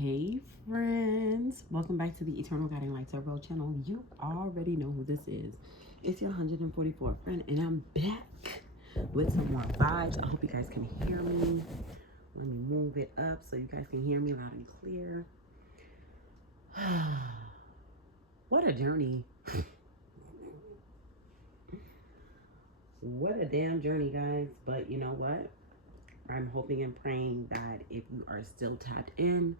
Hey friends, welcome back to the Eternal Guiding Light Tarot channel. You already know who this is. It's your 144th friend, and I'm back with some more vibes. I hope you guys can hear me. Let me move it up so you guys can hear me loud and clear. What a journey. What a damn journey, guys. But you know what? I'm hoping and praying that if you are still tapped in,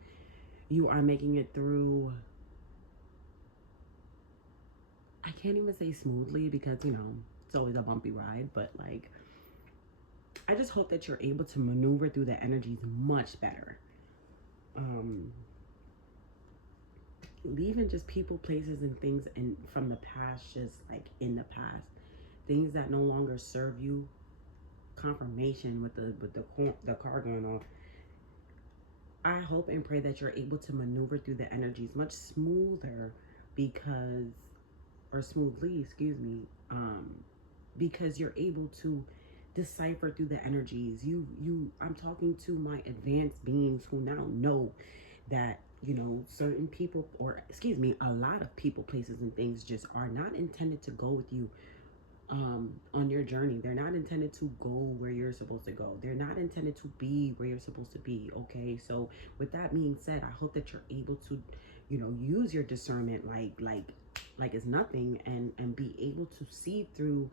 you are making it through. I can't even say smoothly because, it's always a bumpy ride, but like, I just hope that you're able to maneuver through the energies much better. Leaving just people, places, and things from the past, just like in the past, things that no longer serve you. Confirmation with the car going off. I hope and pray that you're able to maneuver through the energies much smoother or smoothly, excuse me, because you're able to decipher through the energies. I'm talking to my advanced beings who now know that, certain people, or excuse me, a lot of people, places, and things just are not intended to go with you on your journey. They're not intended to go where you're supposed to go. They're not intended to be where you're supposed to be. Okay, so with that being said, I hope that you're able to, use your discernment like it's nothing, and be able to see through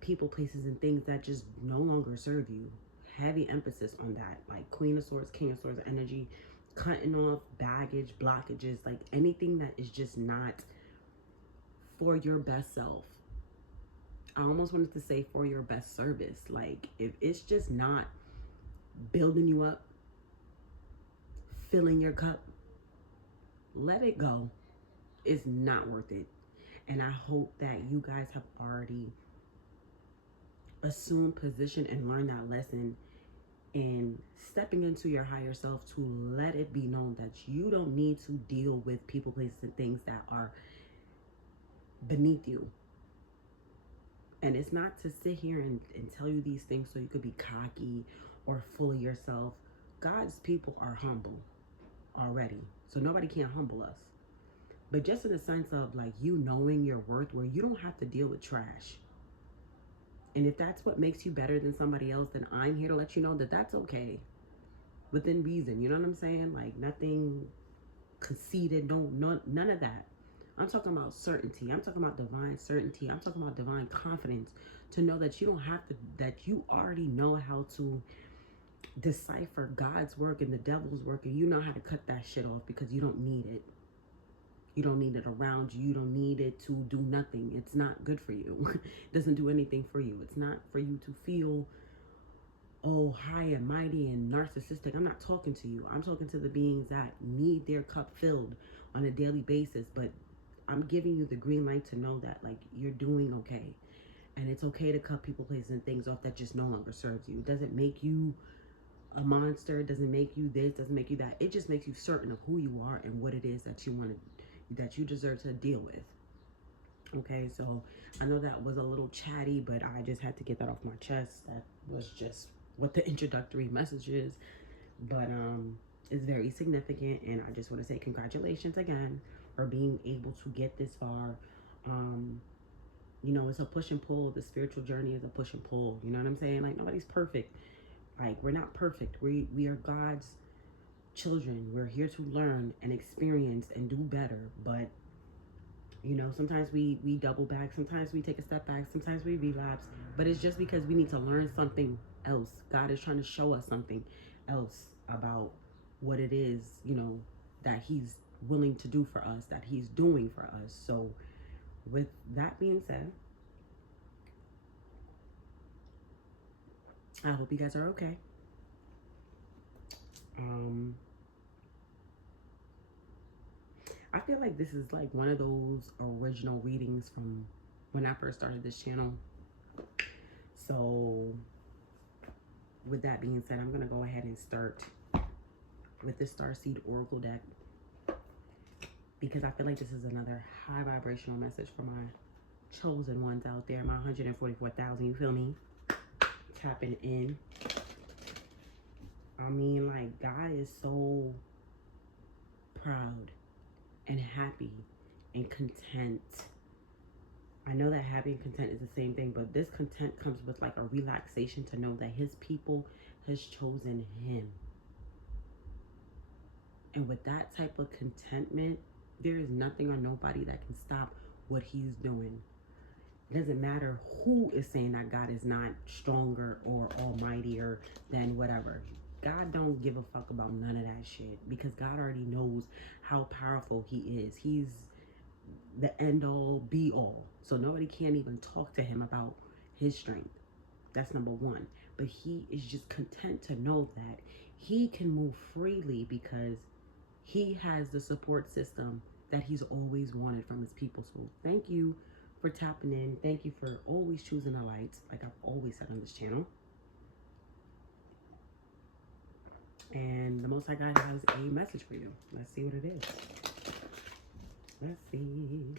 people, places, and things that just no longer serve you. Heavy emphasis on that, like Queen of Swords, King of Swords energy, cutting off baggage, blockages, like anything that is just not for your best self. I almost wanted to say for your best service. Like, if it's just not building you up, filling your cup, let it go. It's not worth it. And I hope that you guys have already assumed position and learned that lesson, and stepping into your higher self to let it be known that you don't need to deal with people, places, and things that are beneath you. And it's not to sit here and tell you these things so you could be cocky or full of yourself. God's people are humble already, so nobody can humble us. But just in the sense of like you knowing your worth, where you don't have to deal with trash. And if that's what makes you better than somebody else, then I'm here to let you know that that's okay, within reason. You know what I'm saying? Like, nothing conceited, none of that. I'm talking about certainty. I'm talking about divine certainty. I'm talking about divine confidence, to know that you don't have to, that you already know how to decipher God's work and the devil's work, and you know how to cut that shit off because you don't need it. You don't need it around you. You don't need it to do nothing. It's not good for you. It doesn't do anything for you. It's not for you to feel, oh, high and mighty and narcissistic. I'm not talking to you. I'm talking to the beings that need their cup filled on a daily basis. But I'm giving you the green light to know that, like, you're doing okay. And it's okay to cut people, places, and things off that just no longer serves you. It doesn't make you a monster. It doesn't make you this. Doesn't make you that. It just makes you certain of who you are and what it is that you want to, that you deserve to deal with. Okay, so I know that was a little chatty, but I just had to get that off my chest. That was just what the introductory message is. But it's very significant, and I just want to say congratulations again for being able to get this far. It's a push and pull. The spiritual journey is a push and pull. You know what I'm saying? Like, nobody's perfect. Like, we're not perfect. We are God's children. We're here to learn and experience and do better. But sometimes we double back, sometimes we take a step back, sometimes we relapse, but it's just because we need to learn something else. God is trying to show us something else about what it is, that he's willing to do for us, that he's doing for us. So with that being said, I hope you guys are okay. I feel like this is like one of those original readings from when I first started this channel. So with that being said, I'm going to go ahead and start with this Starseed Oracle deck, because I feel like this is another high vibrational message for my chosen ones out there, my 144,000, you feel me? Tapping in. I mean, like, God is so proud and happy and content. I know that happy and content is the same thing, but this content comes with like a relaxation to know that his people has chosen him. And with that type of contentment, there is nothing or nobody that can stop what he's doing. It doesn't matter who is saying that God is not stronger or almightier than whatever. God don't give a fuck about none of that shit, because God already knows how powerful he is. He's the end all be all. So nobody can't even talk to him about his strength. That's number one. But he is just content to know that he can move freely because he has the support system that he's always wanted from his people. So thank you for tapping in. Thank you for always choosing the lights, like I've always said on this channel. And the Most High God has a message for you. Let's see what it is. Let's see.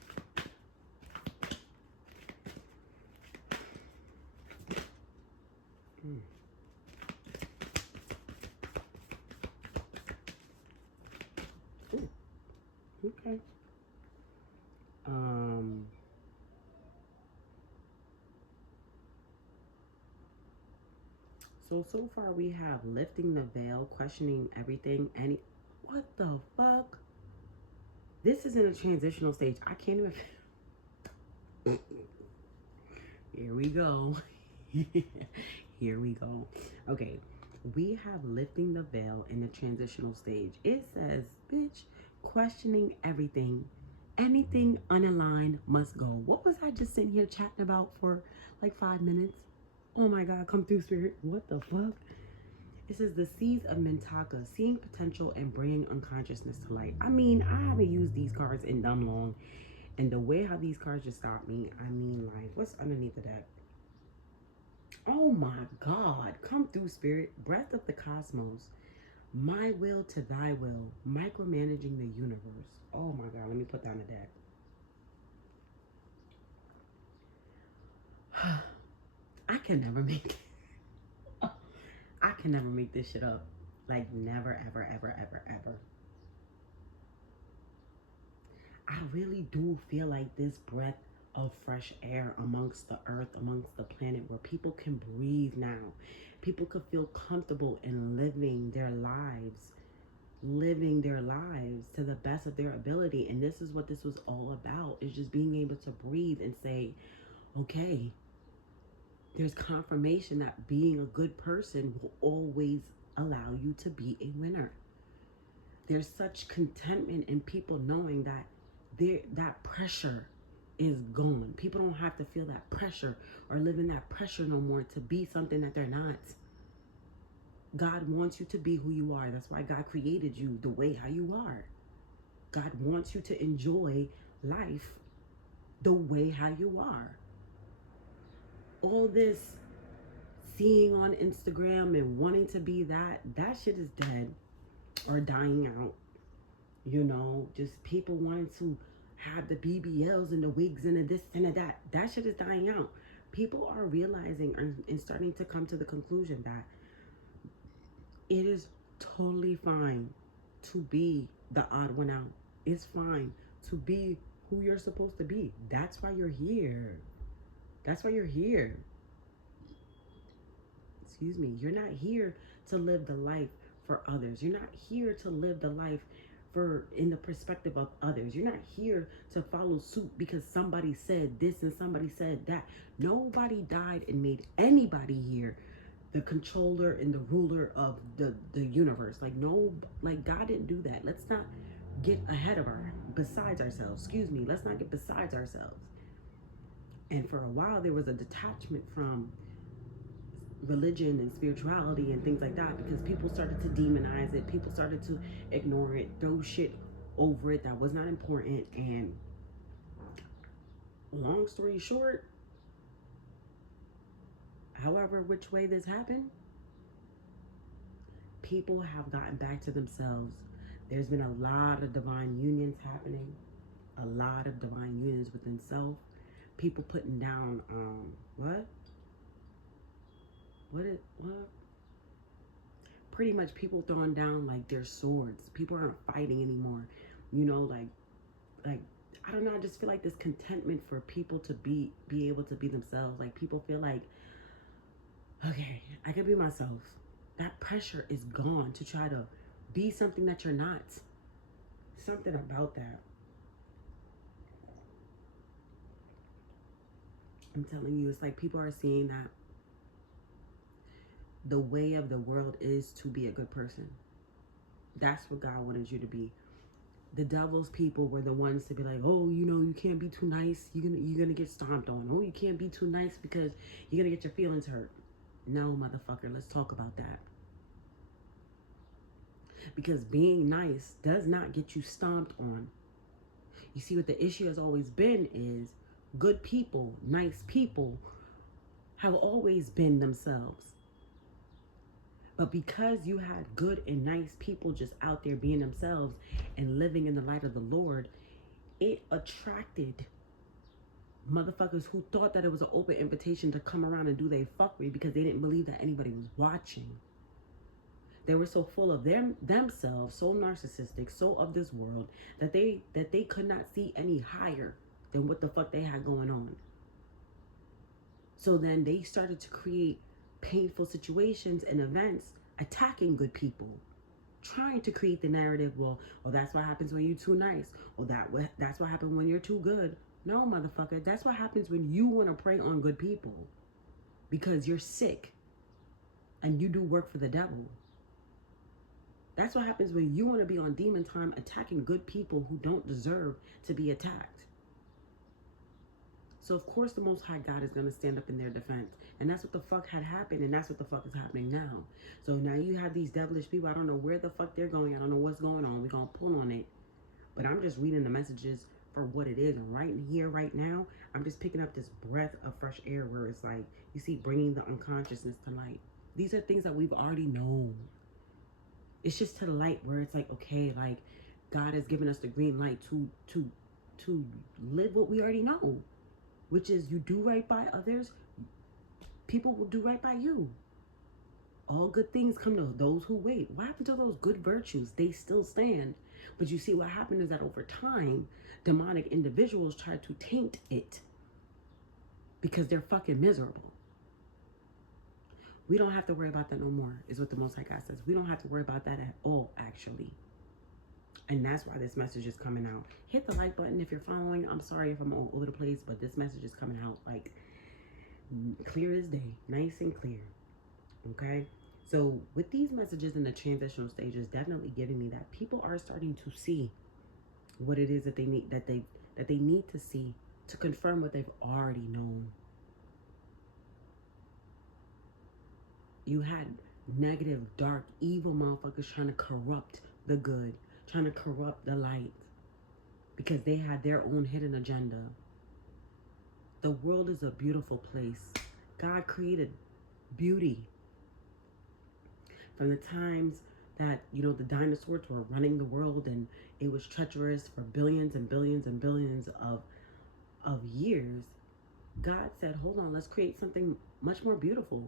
Ooh, okay. So far we have lifting the veil, questioning everything, what the fuck? This is in a transitional stage. I can't even. Here we go. Here we go. Okay, we have lifting the veil in the transitional stage. It says, bitch, questioning everything. Anything unaligned must go. What was I just sitting here chatting about for like 5 minutes? Oh my God, come through, spirit. What the fuck? It says the seeds of Mintaka, seeing potential and bringing unconsciousness to light. I mean, I haven't used these cards in dumb long. And the way how these cards just stopped me, I mean, like, what's underneath the deck? Oh my God. Come through, spirit. Breath of the cosmos. My will to thy will. Micromanaging the universe. Oh my God. Let me put down the deck. I can never make I can never make this shit up. Like, never, ever, ever, ever, ever. I really do feel like this breath of fresh air amongst the earth, amongst the planet, where people can breathe now. People could feel comfortable in living their lives to the best of their ability. And this is what this was all about, is just being able to breathe and say, okay, there's confirmation that being a good person will always allow you to be a winner. There's such contentment in people knowing that that pressure is gone. People don't have to feel that pressure or live in that pressure no more to be something that they're not. God wants you to be who you are. That's why God created you the way how you are. God wants you to enjoy life the way how you are. All this seeing on Instagram and wanting to be that shit is dead or dying out. You know, just people wanting to have the BBLs and the wigs and the this and the that. That shit is dying out. People are realizing and starting to come to the conclusion that it is totally fine to be the odd one out. It's fine to be who you're supposed to be. That's why you're here. That's why you're here. Excuse me. You're not here to live the life for others. You're not here to live the life for in the perspective of others. You're not here to follow suit because somebody said this and somebody said that. Nobody died and made anybody here the controller and the ruler of the universe. Like, no, like, God didn't do that. Let's not get ahead of besides ourselves. Excuse me. Let's not get besides ourselves. And for a while, there was a detachment from religion and spirituality and things like that, because people started to demonize it. People started to ignore it, throw shit over it that was not important. And long story short, however which way this happened, people have gotten back to themselves. There's been a lot of divine unions happening, a lot of divine unions within self. People putting down what pretty much people throwing down like their swords. People aren't fighting anymore. You know, like I don't know, I just feel like this contentment for people to be able to be themselves. Like people feel like, okay, I can be myself. That pressure is gone to try to be something that you're not. Something about that. I'm telling you, it's like people are seeing that the way of the world is to be a good person. That's what God wanted you to be. The devil's people were the ones to be like, oh, you know, you can't be too nice. You're gonna get stomped on. Oh, you can't be too nice because you're gonna get your feelings hurt. No, motherfucker, let's talk about that. Because being nice does not get you stomped on. You see, what the issue has always been is good people, nice people have always been themselves. But because you had good and nice people just out there being themselves and living in the light of the Lord, it attracted motherfuckers who thought that it was an open invitation to come around and do their fuckery because they didn't believe that anybody was watching. They were so full of themselves, so narcissistic, so of this world, that they could not see any higher than what the fuck they had going on. So then they started to create painful situations and events attacking good people, trying to create the narrative, well, that's what happens when you're too nice, or that's what happens when you're too good. No, motherfucker, that's what happens when you want to prey on good people because you're sick and you do work for the devil. That's what happens when you want to be on demon time attacking good people who don't deserve to be attacked. So of course the Most High God is going to stand up in their defense. And that's what the fuck had happened, and that's what the fuck is happening now. So now you have these devilish people. I don't know where the fuck they're going. I don't know what's going on. We're going to pull on it. But I'm just reading the messages for what it is. And right here, right now, I'm just picking up this breath of fresh air where it's like, you see, bringing the unconsciousness to light. These are things that we've already known. It's just to the light where it's like, okay, like God has given us the green light to live what we already know, which is you do right by others, people will do right by you. All good things come to those who wait. What happened to those good virtues? They still stand. But you see, what happened is that over time, demonic individuals try to taint it because they're fucking miserable. We don't have to worry about that no more, is what the Most High God says. We don't have to worry about that at all, actually. And that's why this message is coming out. Hit the like button if you're following. I'm sorry if I'm all over the place, but this message is coming out like clear as day, nice and clear. Okay? So with these messages in the transitional stages, definitely giving me that people are starting to see what it is that they need, that they need to see to confirm what they've already known. You had negative, dark, evil motherfuckers trying to corrupt the good, trying to corrupt the light because they had their own hidden agenda. The world is a beautiful place. God created beauty. From the times that, you know, the dinosaurs were running the world and it was treacherous for billions and billions and billions of years, God said, hold on, let's create something much more beautiful.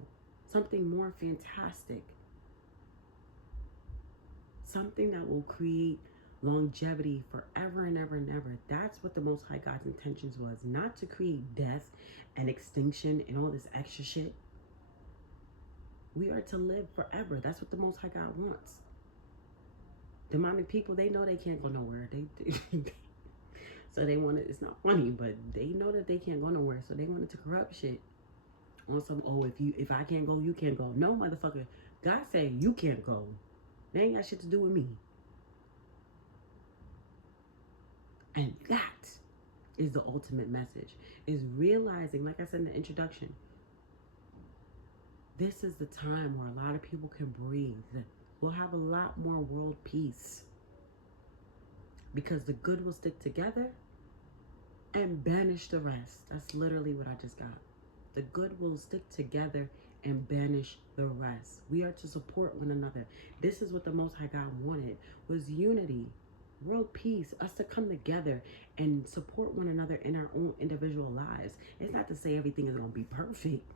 Something more fantastic. Something that will create longevity forever and ever and ever. That's what the Most High God's intentions was. Not to create death and extinction and all this extra shit. We are to live forever. That's what the Most High God wants. Demonic people, they know they can't go nowhere. So they want it. It's not funny, but they know that they can't go nowhere. So they wanted to corrupt shit. On some, oh, if I can't go, you can't go. No, motherfucker. God said you can't go. They ain't got shit to do with me. And that is the ultimate message. Is realizing, like I said in the introduction, this is the time where a lot of people can breathe. We'll have a lot more world peace. Because the good will stick together and banish the rest. That's literally what I just got. The good will stick together and banish the rest. We are to support one another. This is what the Most High God wanted, was unity, world peace, us to come together and support one another in our own individual lives. It's not to say everything is going to be perfect.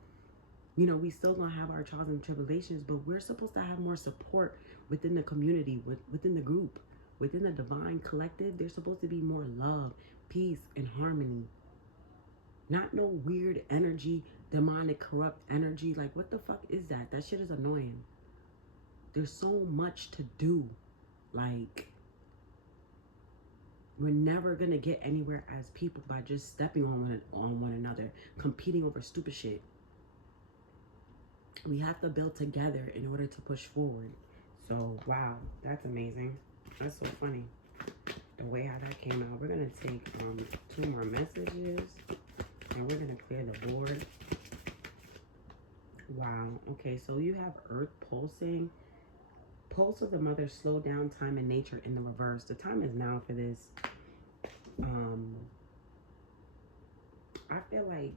You know, we still gonna have our trials and tribulations, but we're supposed to have more support within the community, within the group, within the divine collective. There's supposed to be more love, peace, and harmony. Not no weird energy, demonic, corrupt energy. Like, what the fuck is that? That shit is annoying. There's so much to do. Like, we're never gonna get anywhere as people by just stepping on one another, competing over stupid shit. We have to build together in order to push forward. So, wow, that's amazing. That's so funny. The way how that came out. We're gonna take 2 more messages, and we're gonna clear the board. Wow. Okay, so you have Earth pulsing. Pulse of the mother, slow down time and nature in the reverse. The time is now for this. I feel like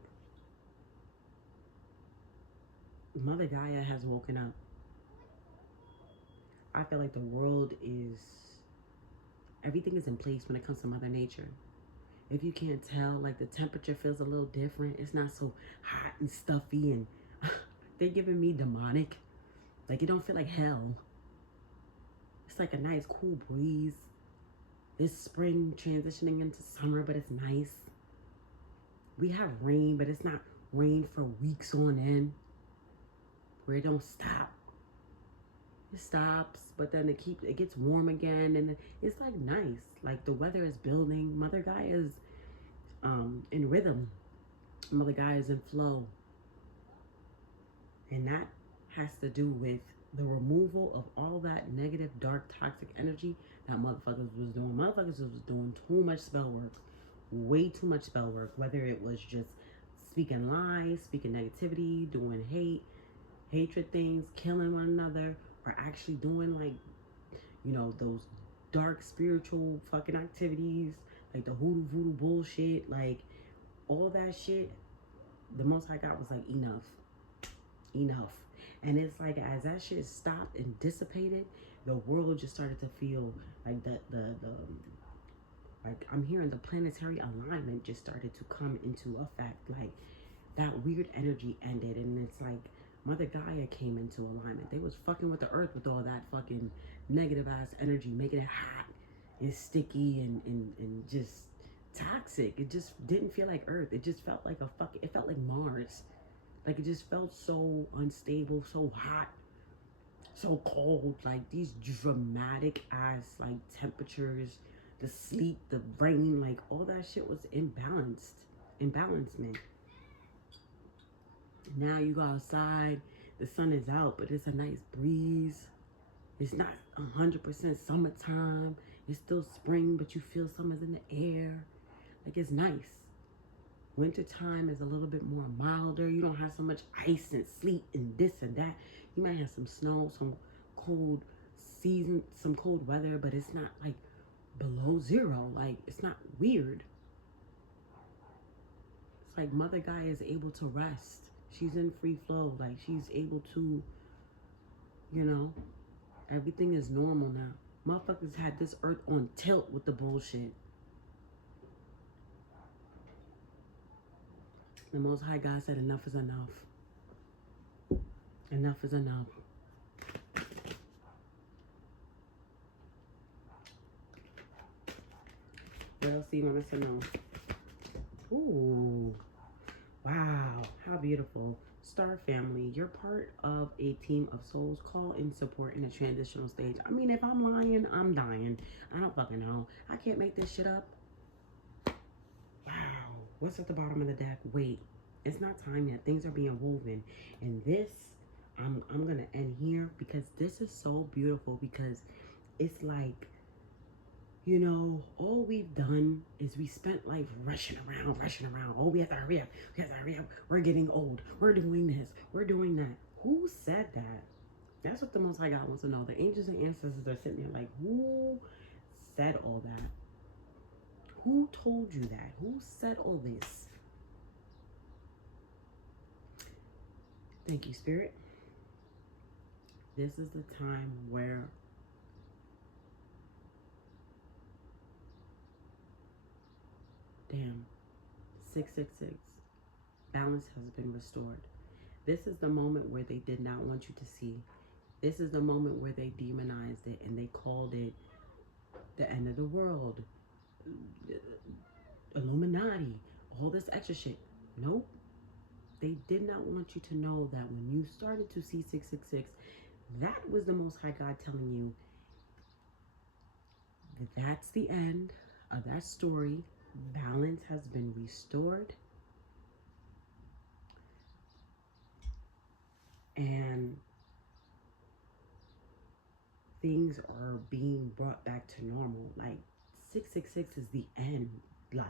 Mother Gaia has woken up. I feel like the world is, everything is in place when it comes to Mother Nature. If you can't tell, like, the temperature feels a little different. It's not so hot and stuffy, and they're giving me demonic. Like, it don't feel like hell. It's like a nice cool breeze. It's spring transitioning into summer, but it's nice. We have rain, but it's not rain for weeks on end, where it don't stop. It stops, but then it gets warm again, and it's like nice. Like, the weather is building. Mother Gaia is in rhythm. Mother Gaia is in flow, and that has to do with the removal of all that negative, dark, toxic energy that motherfuckers was doing. Motherfuckers was doing too much spell work. Way too much spell work. Whether it was just speaking lies, speaking negativity, doing hatred things, killing one another, or actually doing, like, you know, those dark spiritual fucking activities, like the hoodoo voodoo bullshit, like all that shit. The Most High God was like, enough. And it's like, as that shit stopped and dissipated, the world just started to feel like the like, I'm hearing the planetary alignment just started to come into effect. Like, that weird energy ended, and it's like Mother Gaia came into alignment. They was fucking with the earth with all that fucking negative ass energy, making it hot and sticky and just toxic. It just didn't feel like Earth. It just felt like it felt like Mars. Like, it just felt so unstable, so hot, so cold. Like, these dramatic ass, like, temperatures, the sleet, the rain, like, all that shit was imbalancement. Now you go outside, the sun is out, but it's a nice breeze. It's not 100% summertime. It's still spring, but you feel summer's in the air. Like, it's nice. Wintertime is a little bit more milder. You don't have so much ice and sleet and this and that. You might have some snow, some cold season, some cold weather, but it's not like below zero. Like, it's not weird. It's like Mother Gaia is able to rest. She's in free flow. Like, she's able to, you know, everything is normal now. Motherfuckers had this earth on tilt with the bullshit. The Most High God said enough is enough. Enough is enough. What else do you want us to know? Ooh. Wow. How beautiful. Star family, you're part of a team of souls. Call in support in a transitional stage. I mean, if I'm lying, I'm dying. I don't fucking know. I can't make this shit up. Wow. What's at the bottom of the deck? Wait. It's not time yet. Things are being woven. And this, I'm going to end here because this is so beautiful, because it's like, you know, all we've done is we spent life rushing around. Oh, we have to hurry up. We're getting old. We're doing this. We're doing that. Who said that? That's what the Most High God wants to know. The angels and ancestors are sitting there like, who said all that? Who told you that? Who said all this? Thank you, Spirit. This is the time where damn, 666. Balance has been restored. This is the moment where they did not want you to see. This is the moment where they demonized it and they called it the end of the world, Illuminati, all this extra shit. Nope. They did not want you to know that when you started to see 666, that was the Most High God telling you that that's the end of that story. Balance has been restored. And things are being brought back to normal. Like 666 is the end. Like,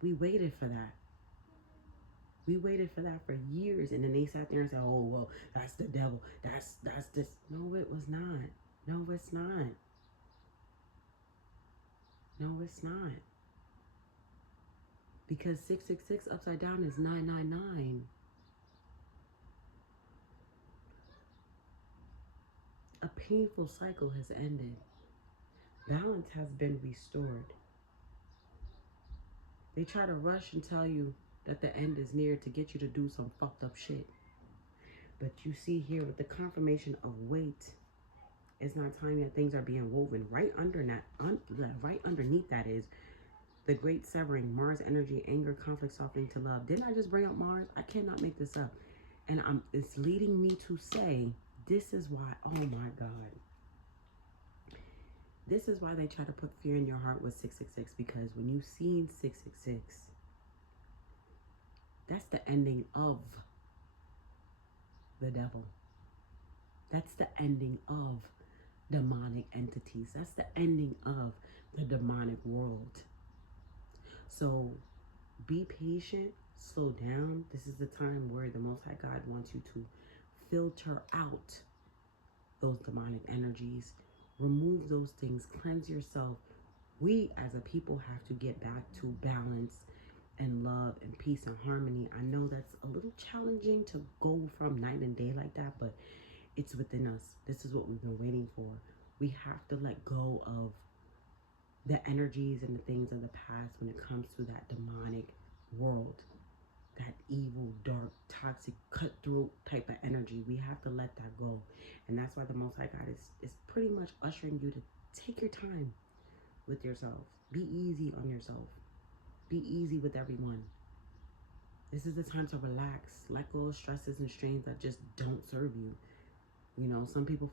we waited for that. We waited for that for years, and then they sat there and said, "Oh well, that's the devil. That's this." No, it was not. No, it's not. No, it's not. Because 666 upside down is 999. A painful cycle has ended. Balance has been restored. They try to rush and tell you that the end is near to get you to do some fucked up shit. But you see here with the confirmation of weight, it's not time yet. Things are being woven right under that. Right underneath that is the great severing, Mars energy, anger, conflict, softening to love. Didn't I just bring up Mars? I cannot make this up. And it's leading me to say, this is why, oh my God. This is why they try to put fear in your heart with 666. Because when you've seen 666, that's the ending of the devil. That's the ending of demonic entities. That's the ending of the demonic world. So be patient, slow down. This is the time where the Most High God wants you to filter out those demonic energies, remove those things, cleanse yourself. We as a people have to get back to balance and love and peace and harmony. I know that's a little challenging to go from night and day like that, but it's within us. This is what we've been waiting for. We have to let go of the energies and the things of the past when it comes to that demonic world, that evil, dark, toxic, cutthroat type of energy. We have to let that go. And that's why the Most High God is pretty much ushering you to take your time with yourself. Be easy on yourself. Be easy with everyone. This is the time to relax. Let go of stresses and strains that just don't serve you. You know, some people,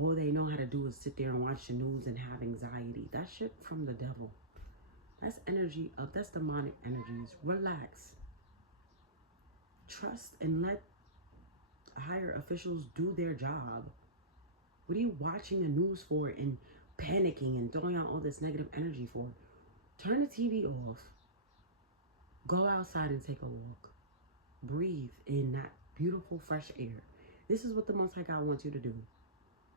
all they know how to do is sit there and watch the news and have anxiety. That's shit from the devil. That's energy of, that's demonic energies. Relax. Trust and let higher officials do their job. What are you watching the news for and panicking and throwing out all this negative energy for? Turn the TV off. Go outside and take a walk. Breathe in that beautiful fresh air. This is what the Most High God wants you to do.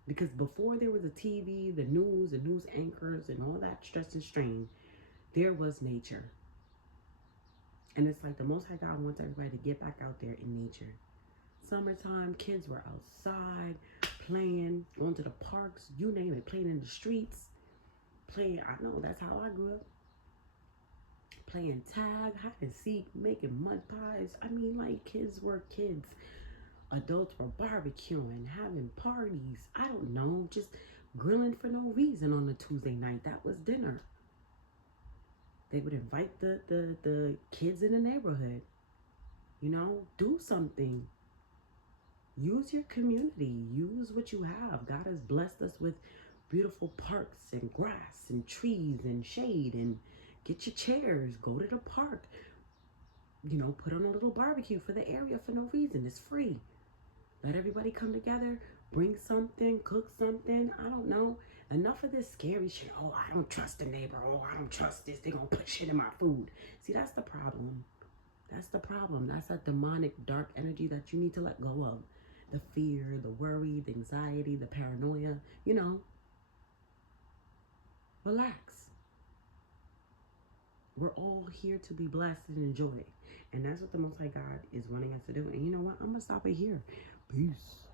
Because before there was a TV, the news anchors, and all that stress and strain, there was nature. And it's like the Most High God wants everybody to get back out there in nature. Summertime, kids were outside, playing, going to the parks, you name it, playing in the streets. Playing, I know, that's how I grew up. Playing tag, hide and seek, making mud pies. I mean, like, kids were kids. Adults were barbecuing, having parties. I don't know, just grilling for no reason on a Tuesday night. That was dinner. They would invite the kids in the neighborhood. You know, do something. Use your community. Use what you have. God has blessed us with beautiful parks and grass and trees and shade. And get your chairs. Go to the park. You know, put on a little barbecue for the area for no reason. It's free. Let everybody come together, bring something, cook something. I don't know. Enough of this scary shit. Oh, I don't trust the neighbor. Oh, I don't trust this. They're going to put shit in my food. See, that's the problem. That's the problem. That's that demonic, dark energy that you need to let go of. The fear, the worry, the anxiety, the paranoia. You know, relax. We're all here to be blessed and enjoy. And that's what the Most High God is wanting us to do. And you know what? I'm going to stop it here. Peace.